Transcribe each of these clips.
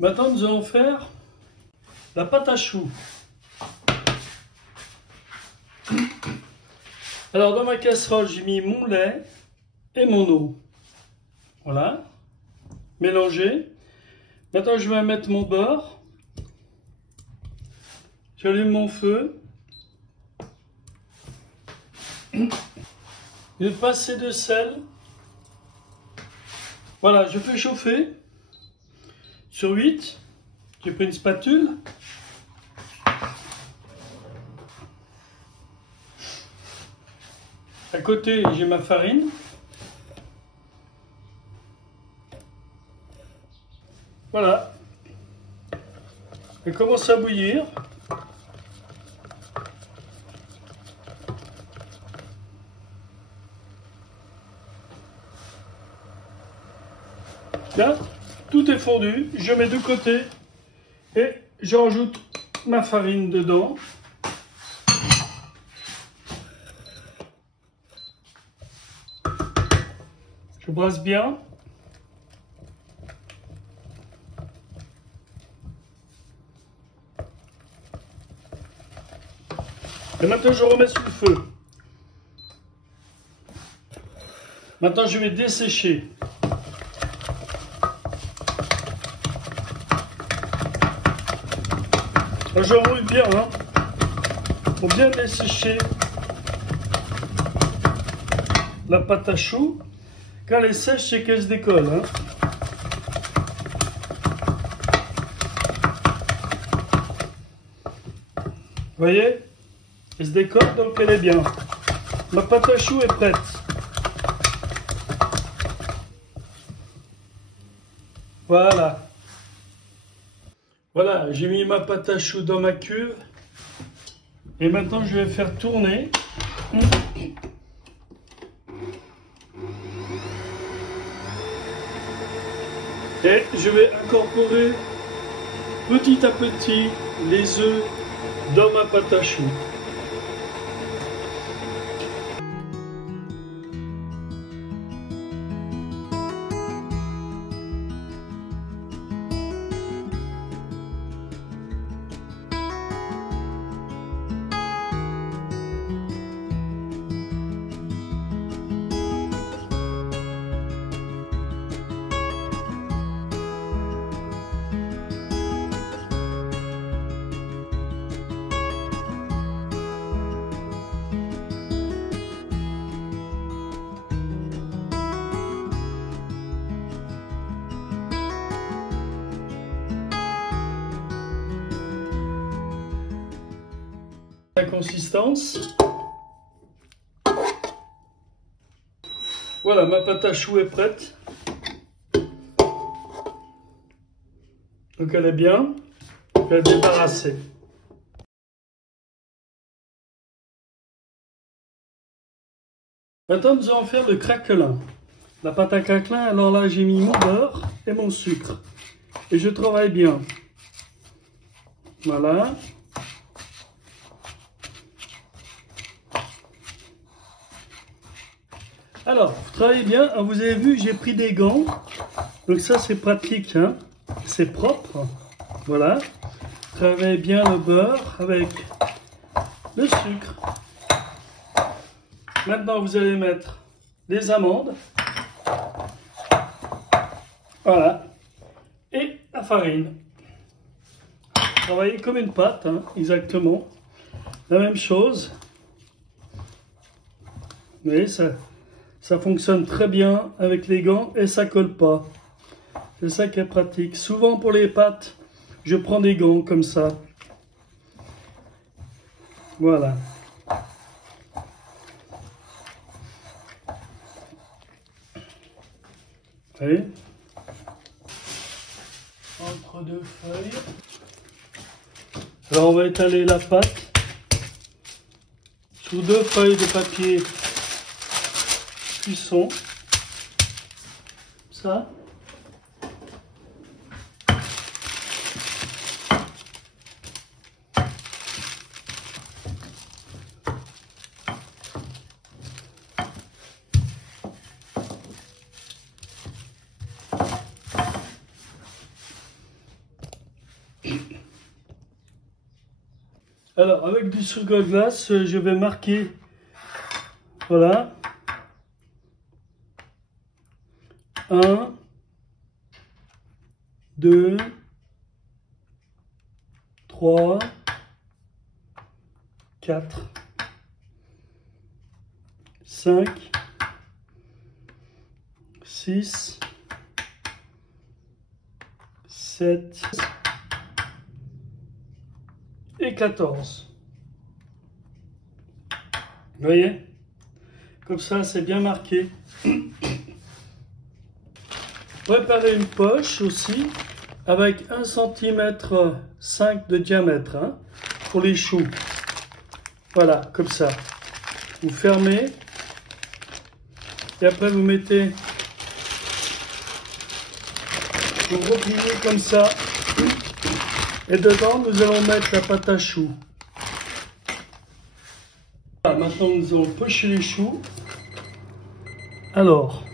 Maintenant, nous allons faire la pâte à choux. Alors, dans ma casserole, j'ai mis mon lait et mon eau. Voilà. Mélanger. Maintenant, je vais mettre mon beurre. J'allume mon feu. Une pincée de sel. Voilà, je fais chauffer. Sur 8, j'ai pris une spatule. À côté, j'ai ma farine. Voilà. Elle commence à bouillir. Là, tout est fondu. Je mets de côté et je rajoute ma farine dedans. Je brasse bien. Et maintenant, je remets sous le feu. Maintenant, je vais dessécher. Je roule bien, hein, pour bien dessécher la pâte à choux. Quand elle est sèche, c'est qu'elle se décolle. Hein. Vous voyez? Elle se décolle, donc elle est bien. Ma pâte à choux est prête. Voilà. Voilà, j'ai mis ma pâte à choux dans ma cuve. Et maintenant, je vais faire tourner. Et je vais incorporer petit à petit les œufs dans ma pâte à choux. La consistance. Voilà, ma pâte à choux est prête. Donc elle est bien. Je vais la débarrasser. Maintenant, nous allons faire le craquelin. La pâte à craquelin, alors là, j'ai mis mon beurre et mon sucre. Et je travaille bien. Voilà. Alors, vous travaillez bien. Vous avez vu, j'ai pris des gants. Donc ça, c'est pratique. Hein. C'est propre. Voilà. Travaillez bien le beurre avec le sucre. Maintenant, vous allez mettre les amandes. Voilà. Et la farine. Travaillez comme une pâte, hein, exactement. La même chose. Vous voyez, ça fonctionne très bien avec les gants et ça colle pas. C'est ça qui est pratique. Souvent pour les pâtes, je prends des gants comme ça. Voilà. Vous voyez ? Entre deux feuilles. Alors on va étaler la pâte sur deux feuilles de papier cuisson. Ça. Alors, avec du sucre glace, je vais marquer, voilà, 1, 2, 3, 4, 5, 6, 7 et 14. Vous voyez? Comme ça, c'est bien marqué. Préparez une poche aussi avec 1,5 cm de diamètre hein, pour les choux. Voilà, comme ça. Vous fermez et après vous mettez, vous repliez comme ça et dedans nous allons mettre la pâte à choux. Voilà, maintenant nous allons pocher les choux. Alors,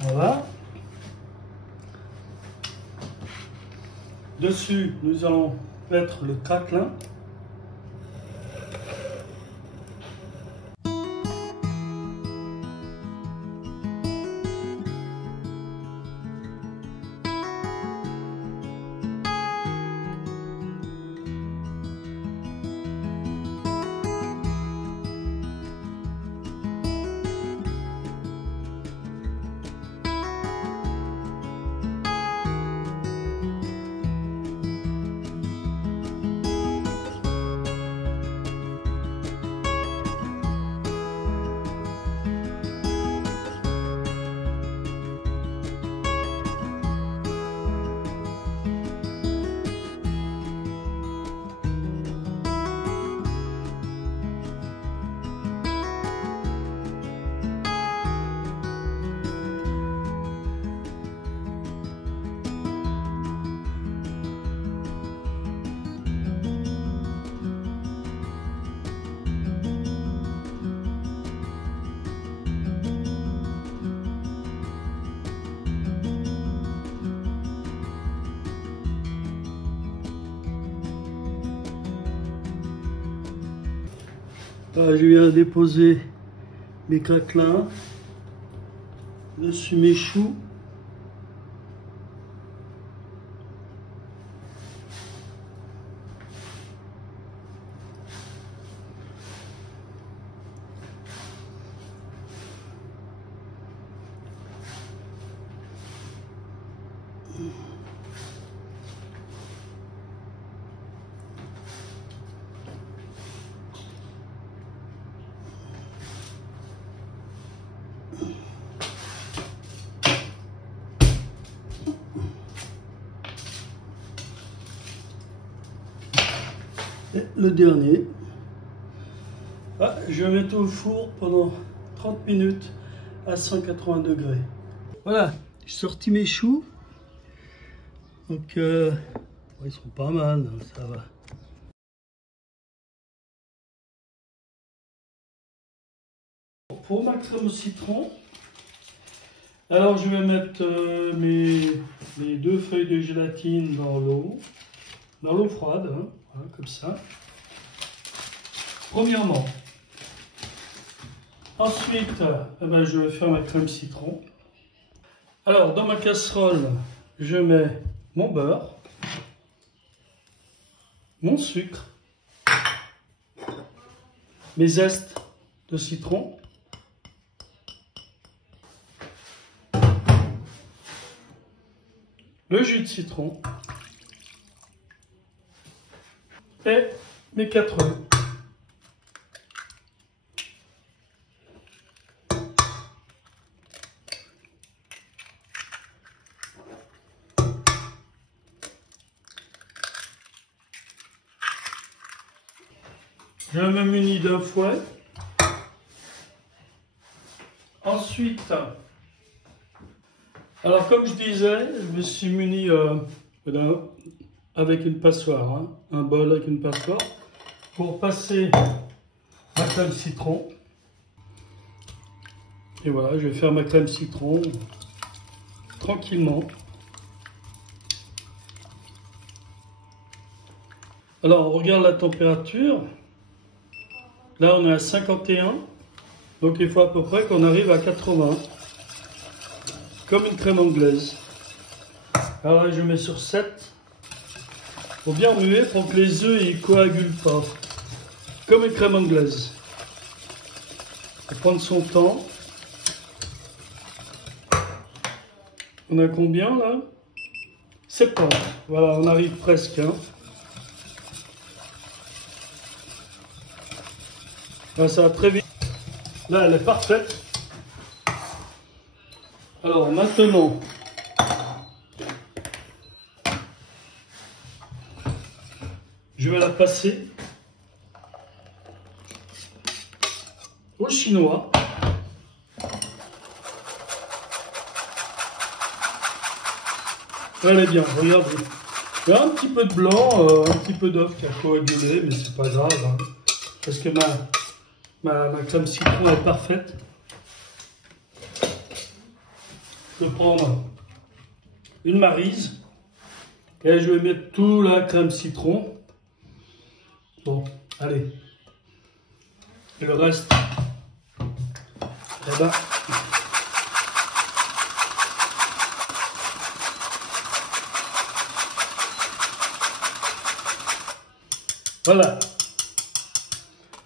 voilà. Dessus, nous allons mettre le craquelin. Je viens déposer mes craquelins dessus mes choux. Et le dernier, je vais mettre au four pendant 30 minutes à 180 degrés. Voilà, j'ai sorti mes choux. Donc, ils sont pas mal, hein, ça va. Pour ma crème au citron, alors je vais mettre mes 2 feuilles de gélatine dans l'eau froide, hein, voilà, comme ça. Premièrement. Ensuite, je vais faire ma crème citron. Alors, dans ma casserole, je mets mon beurre, mon sucre, mes zestes de citron, le jus de citron et mes 4 œufs. Je me munis d'un fouet. Ensuite, alors comme je disais, je me suis muni avec une passoire, hein, un bol avec une passoire. pour passer ma crème citron. Et voilà, je vais faire ma crème citron tranquillement. Alors, on regarde la température. Là, on est à 51. Donc, il faut à peu près qu'on arrive à 80. Comme une crème anglaise. Alors là, je mets sur 7. Il faut bien remuer pour que les œufs ne coagulent pas. Comme une crème anglaise. Il faut prendre son temps. On a combien là? 70. Voilà, on arrive presque. Hein. Là, ça va très vite. Là, elle est parfaite. Alors maintenant, je vais la passer au chinois. Elle est bien, regardez. Il y a un petit peu de blanc, un petit peu d'œuf qui a coagulé, mais c'est pas grave. Hein, parce que ma crème citron est parfaite. Je vais prendre une maryse et je vais mettre tout la crème citron. Bon, allez. Et le reste, eh ben, voilà.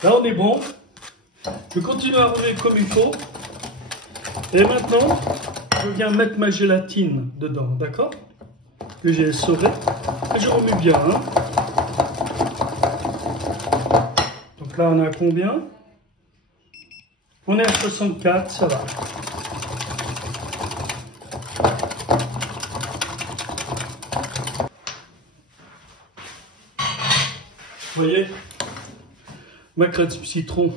Là, on est bon. Je continue à remuer comme il faut. Et maintenant, je viens mettre ma gélatine dedans, d'accord? Que j'ai essoré. Et je remue bien. Hein. Donc là, on est à combien? On est à 64, ça va. Vous voyez? Ma crème citron,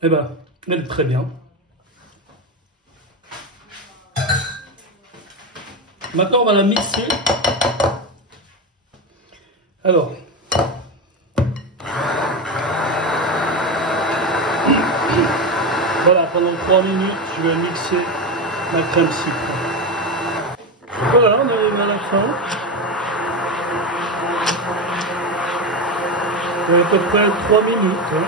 eh ben, elle est très bien. Maintenant, on va la mixer. Alors, voilà, pendant 3 minutes, je vais mixer ma crème citron. Voilà, on arrive à la fin. Il y a à peu près 3 minutes. Hein.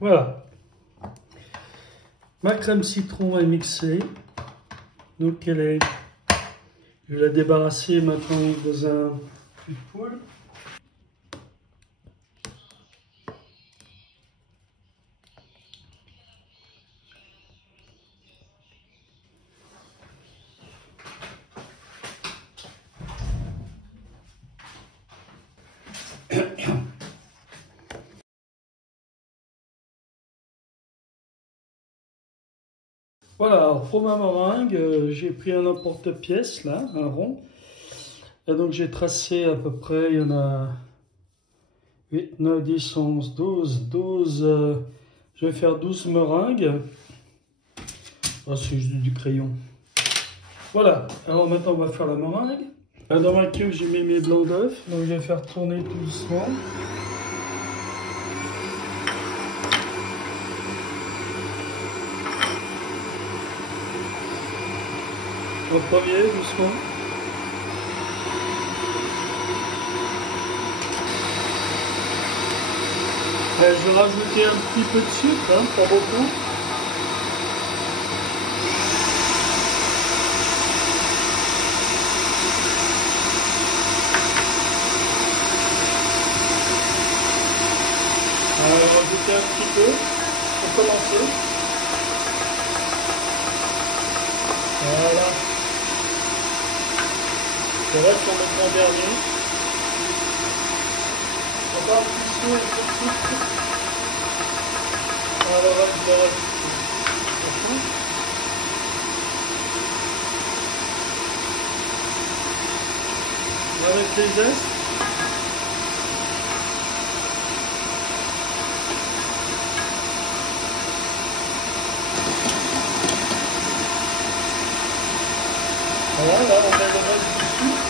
Voilà. Ma crème citron est mixée. Donc elle est... Je vais la débarrasser maintenant dans un fût de poêle. Voilà, alors pour ma meringue, j'ai pris un emporte-pièce, là, un rond. Et donc j'ai tracé à peu près, il y en a 8, 9, 10, 11, 12. Je vais faire 12 meringues. Oh, c'est juste du crayon. Voilà, alors maintenant on va faire la meringue. Dans ma cuve, j'ai mis mes blancs d'œufs, donc je vais faire tourner tout doucement. Au premier, doucement. Et je vais rajouter un petit peu de sucre, hein, pas beaucoup. Rajouter un petit peu pour commencer. Voilà. Le reste, on met en dernier. On va un petit peu de sucre. Alors, le reste. Avec les zestes. Voilà, là on met le reste du sucre.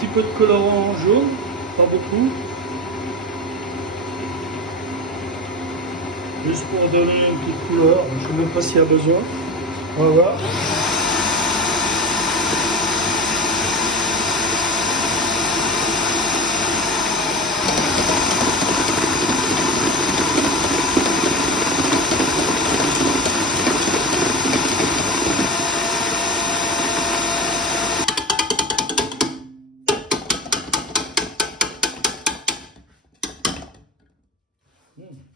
petit peu de colorant jaune, pas beaucoup. Juste pour donner une petite couleur, je ne sais même pas s'il y a besoin. On va voir.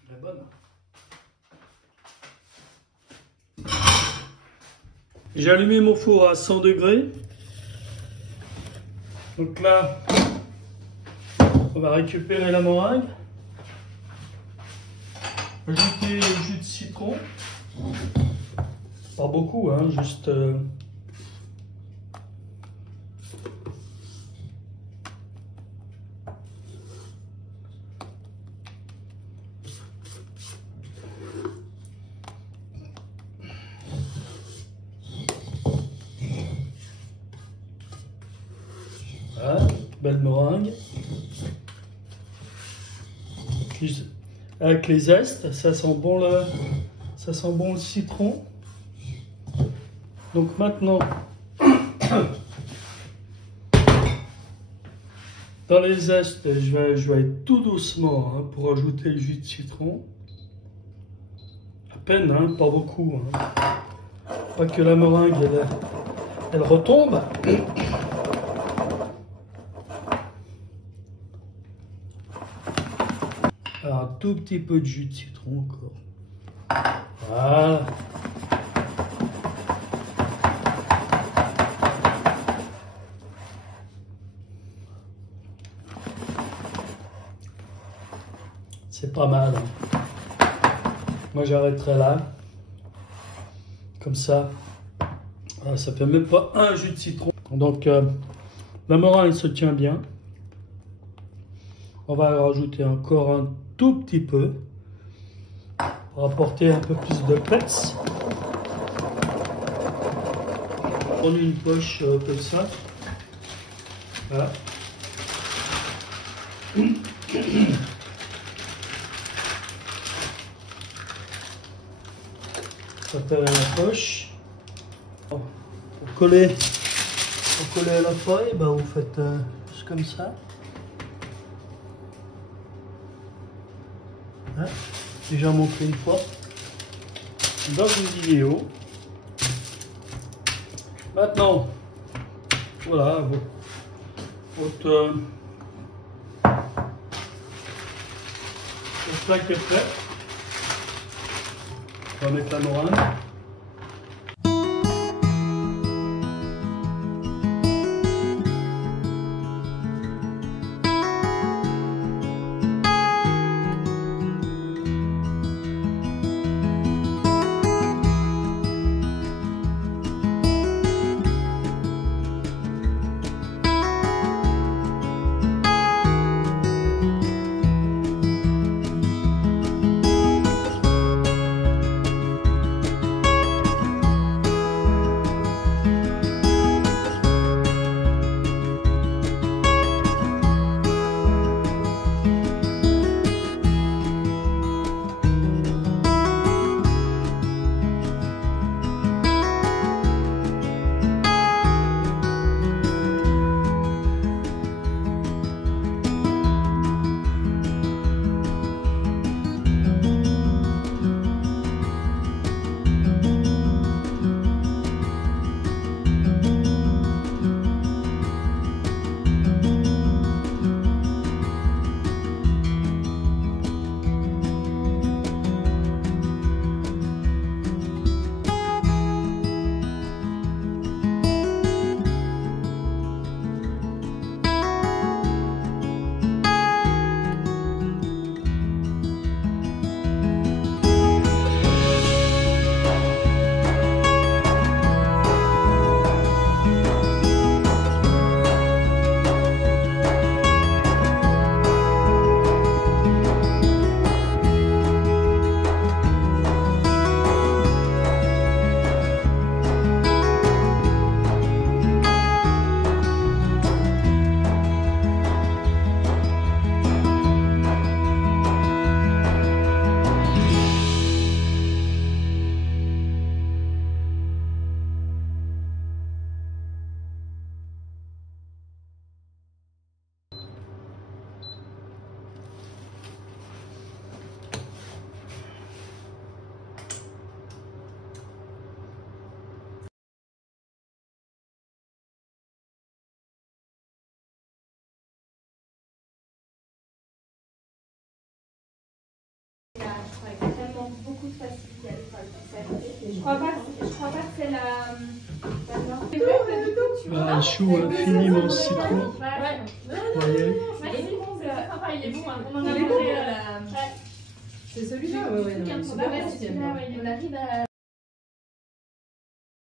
Elle est bonne. J'ai allumé mon four à 100 degrés. Donc là, on va récupérer la meringue. Ajouter le jus de citron. Pas beaucoup, hein, juste... Voilà, belle meringue. Avec les zestes, ça sent bon le citron. Donc maintenant, dans les zestes, je vais aller tout doucement hein, pour ajouter le jus de citron. À peine, hein, pas beaucoup. Hein. Pas que la meringue elle retombe. Alors, un tout petit peu de jus de citron encore. Voilà. C'est pas mal. Hein. Moi, j'arrêterai là. Comme ça. Voilà, ça fait même pas un jus de citron. Donc, la meringue se tient bien. On va rajouter encore un tout petit peu pour apporter un peu plus de peps. Prendre une poche comme ça. Voilà. Ça fait la poche. Pour coller à la feuille, ben vous faites juste comme ça. Hein, déjà montré une fois dans une vidéo. Maintenant, voilà, votre plat qui est prêt. On va mettre la meringue. Il a tellement beaucoup de facilité à l'école. Je crois pas que c'est la Un chou infiniment citron. Vous voyez? Il est bon, on en a Il est bon. mangé. C'est celui-là, ouais. On arrive à